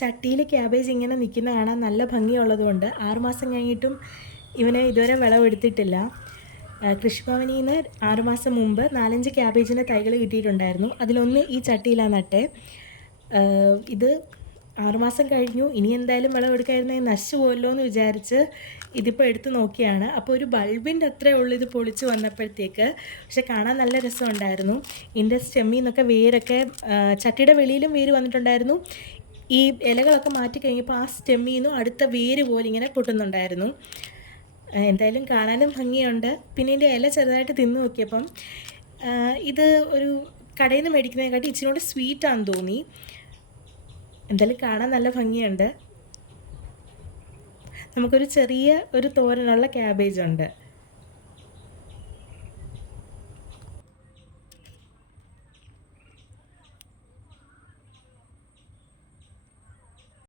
ചട്ടിയിൽ ക്യാബേജ് ഇങ്ങനെ നിൽക്കുന്ന കാണാൻ നല്ല ഭംഗിയുള്ളതുകൊണ്ട് 6 മാസം കഴിഞ്ഞിട്ടും ഇവന് ഇതുവരെ വിളവെടുത്തിട്ടില്ല. കൃഷിഭവനിൽ നിന്ന് 6 മാസം മുമ്പ് 4-5 ക്യാബേജിൻ്റെ തൈകൾ കിട്ടിയിട്ടുണ്ടായിരുന്നു. അതിലൊന്ന് ഈ ചട്ടിയിലാണ് നട്ടേ. ഇത് 6 മാസം കഴിഞ്ഞു, ഇനി എന്തായാലും വിളവെടുക്കായിരുന്നെങ്കിൽ നശിച്ചു പോയല്ലോ എന്ന് വിചാരിച്ച് ഇതിപ്പോൾ എടുത്ത് നോക്കിയാണ്. അപ്പോൾ ഒരു ബൾബിൻ്റെ അത്രയേ ഉള്ളൂ ഇത് പൊളിച്ച് വന്നപ്പോഴത്തേക്ക്. പക്ഷെ കാണാൻ നല്ല രസമുണ്ടായിരുന്നു. ഇതിൻ്റെ സ്റ്റെമ്മിൽ നിന്നൊക്കെ വേരൊക്കെ ചട്ടിയുടെ വെളിയിലും വേര് വന്നിട്ടുണ്ടായിരുന്നു. ഈ ഇലകളൊക്കെ മാറ്റി കഴിഞ്ഞപ്പോൾ ആ സ്റ്റെമ്മിൽ നിന്നും അടുത്ത വേര് പോലെ ഇങ്ങനെ പൊട്ടുന്നുണ്ടായിരുന്നു. എന്തായാലും കാണാനും ഭംഗിയുണ്ട്. പിന്നെ ഇതിൻ്റെ ഇല ചെറുതായിട്ട് തിന്ന് നോക്കിയപ്പം ഇത് ഒരു കടയിൽ നിന്ന് മേടിക്കുന്നതിനെക്കാട്ടി ഇച്ചിരി കൂടെ സ്വീറ്റാണെന്ന് തോന്നി. എന്തായാലും കാണാൻ നല്ല ഭംഗിയുണ്ട്. നമുക്കൊരു ചെറിയ ഒരു തോരനുള്ള ക്യാബേജ് ഉണ്ട്.